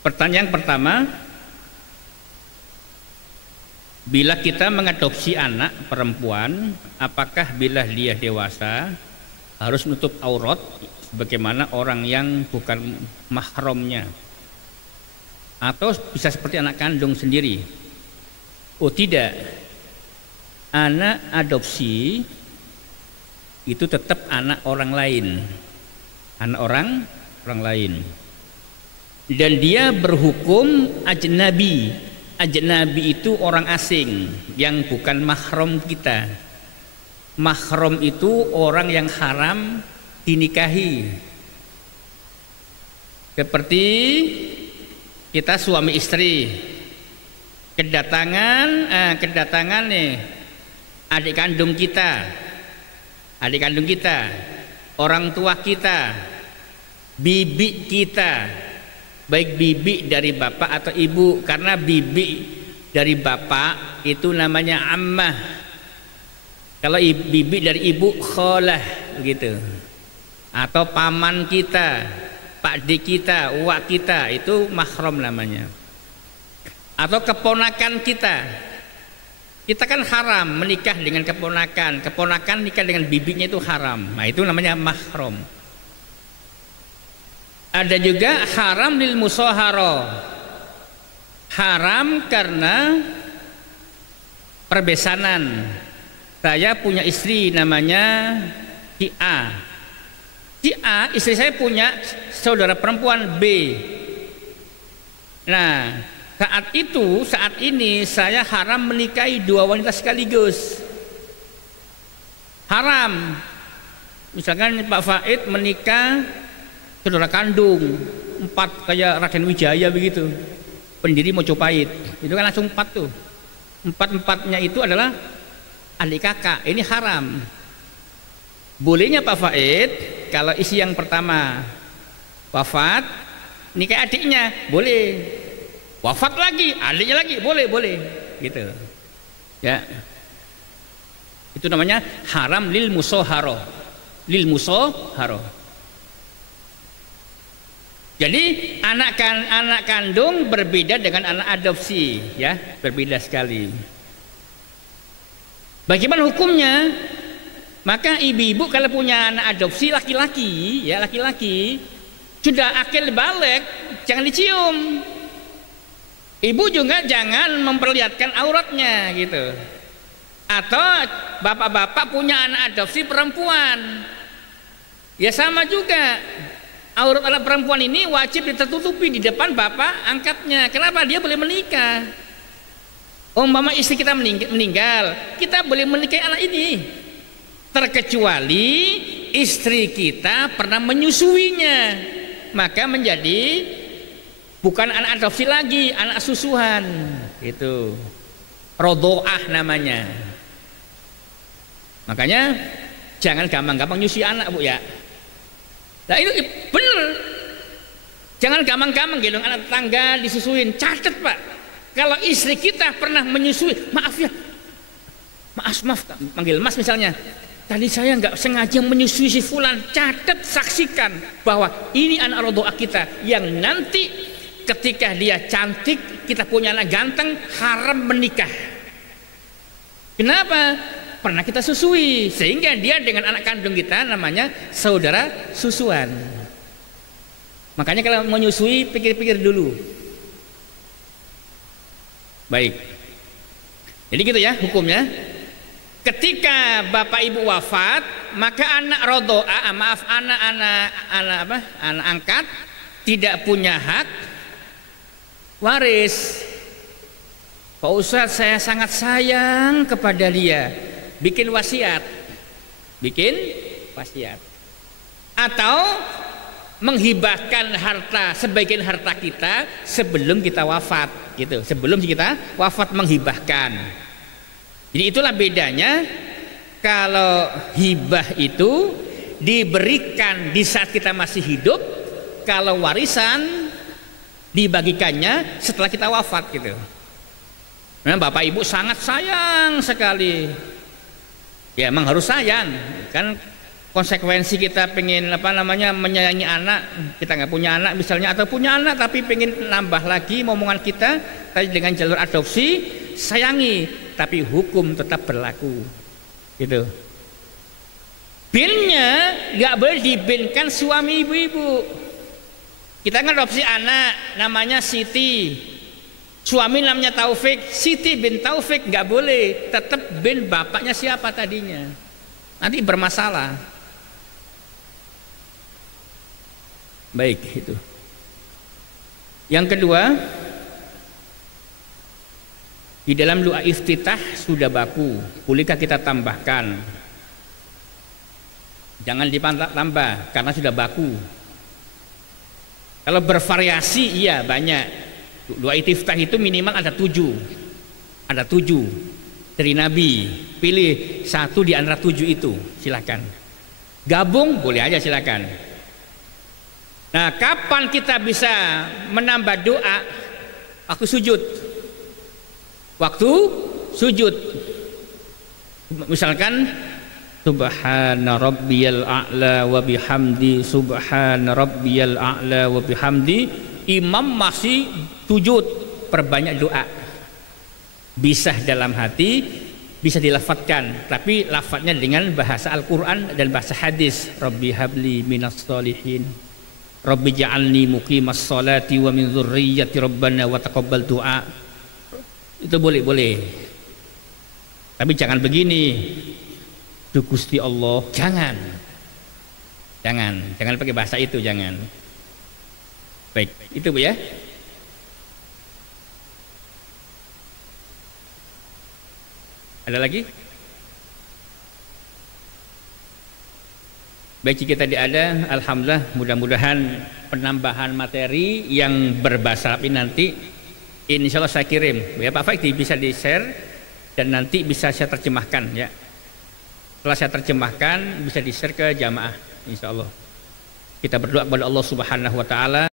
Pertanyaan pertama, bila kita mengadopsi anak perempuan, apakah bila dia dewasa harus menutup aurat bagaimana orang yang bukan mahramnya, atau bisa seperti anak kandung sendiri? Oh tidak, anak adopsi itu tetap anak orang lain, anak orang lain, dan dia berhukum ajnabi. Ajnabi itu orang asing yang bukan mahram kita. Mahram itu orang yang haram dinikahi. Seperti kita suami istri, kedatangan nih adik kandung kita, orang tua kita, bibi kita, baik bibi dari bapak atau ibu, karena bibi dari bapak itu namanya ammah, kalau bibi dari ibu kholah begitu, atau paman kita, pakde kita, uwak kita, itu mahram namanya. Atau keponakan kita kan haram menikah dengan keponakan nikah dengan bibinya itu haram, nah itu namanya mahram. Ada juga haram lil musahara, haram karena perbesanan. Saya punya istri namanya si A, istri saya punya saudara perempuan B. Nah saat ini saya haram menikahi dua wanita sekaligus, haram. Misalkan Pak Faid menikah saudara kandung 4 kayak Raden Wijaya begitu, pendiri Mojopahit, itu kan langsung 4 tuh, 4-4-nya itu adalah adik kakak, ini haram. Bolehnya Pak Faid kalau isi yang pertama wafat nikah adiknya boleh, wafat lagi adiknya lagi boleh gitu ya. Itu namanya haram lil musahara. Jadi anak kandung berbeda dengan anak adopsi, ya, berbeda sekali. Bagaimana hukumnya? Maka ibu-ibu kalau punya anak adopsi laki-laki, ya laki-laki, sudah akil balik, jangan dicium. Ibu juga jangan memperlihatkan auratnya gitu. Atau bapak-bapak punya anak adopsi perempuan, ya sama juga. Aurat anak perempuan ini wajib ditutupi di depan bapak angkatnya. Kenapa? Dia boleh menikah. Umpama istri kita meninggal, kita boleh menikahi anak ini, terkecuali istri kita pernah menyusuinya, maka menjadi bukan anak adopsi lagi, anak susuhan. Itu rodoah namanya. Makanya jangan gampang-gampang nyusui anak, Bu, ya. Nah itu bener, jangan gampang-gampang gendong anak tetangga disusuin. Catat, Pak, kalau istri kita pernah menyusui, maaf ya, maaf panggil mas misalnya, tadi saya nggak sengaja menyusui si fulan. Catat, saksikan bahwa ini anak rodoah kita yang nanti ketika dia cantik, kita punya anak ganteng, haram menikah. Kenapa? Pernah kita susui, sehingga dia dengan anak kandung kita namanya saudara susuan. Makanya kalau mau nyusui pikir-pikir dulu. Baik, jadi gitu ya hukumnya. Ketika bapak ibu wafat, maka anak rodoa, anak angkat tidak punya hak waris. Pak Ustadz, saya sangat sayang kepada dia. Bikin wasiat, atau menghibahkan harta, sebagian harta kita sebelum kita wafat, gitu. Sebelum kita wafat menghibahkan. Jadi itulah bedanya. Kalau hibah itu diberikan di saat kita masih hidup, kalau warisan dibagikannya setelah kita wafat, gitu. Nah, bapak ibu sangat sayang sekali. Ya emang harus sayang, kan konsekuensi kita pengen menyayangi anak, kita nggak punya anak misalnya, atau punya anak tapi pengen nambah lagi momongan kita tadi dengan jalur adopsi, sayangi, tapi hukum tetap berlaku, gitu. Binnya nggak boleh dibinkan suami ibu-ibu. Kita ngadopsi anak namanya Siti, suami namanya Taufik, Siti bin Taufik, nggak boleh, tetap bin bapaknya siapa tadinya, nanti bermasalah. Baik, itu. Yang kedua, di dalam doa iftitah sudah baku, bolehkah kita tambahkan? Jangan ditambah karena sudah baku. Kalau bervariasi iya banyak. Doa iftitah itu minimal ada 7. Ada 7 dari Nabi. Pilih satu di antara 7 itu, silakan. Gabung boleh aja, silakan. Nah, kapan kita bisa menambah doa? Waktu sujud. Waktu sujud. Misalkan Subhana rabbiyal a'la wa bihamdi, Subhana rabbiyal a'la wa bihamdi. Imam masih sujud, perbanyak doa. Bisa dalam hati, bisa dilafadzkan, tapi lafadznya dengan bahasa Al-Quran dan bahasa hadis. Rabbi habli minas sholihin, Rabbi ja'alni muqimas sholati wa min dzurriyyati rabbana wa taqabbal du'a. Itu boleh. Tapi jangan begini. Duh Gusti Allah, jangan pakai bahasa itu, jangan. Baik, itu Bu ya. Ada lagi? Baik, jika tadi ada, alhamdulillah, mudah-mudahan penambahan materi yang berbahasa Arab ini nanti insya Allah saya kirim ya Pak Fakti, bisa di share dan nanti bisa saya terjemahkan ya. Setelah saya terjemahkan bisa di share ke jamaah insya Allah. Kita berdoa kepada Allah Subhanahu wa Ta'ala.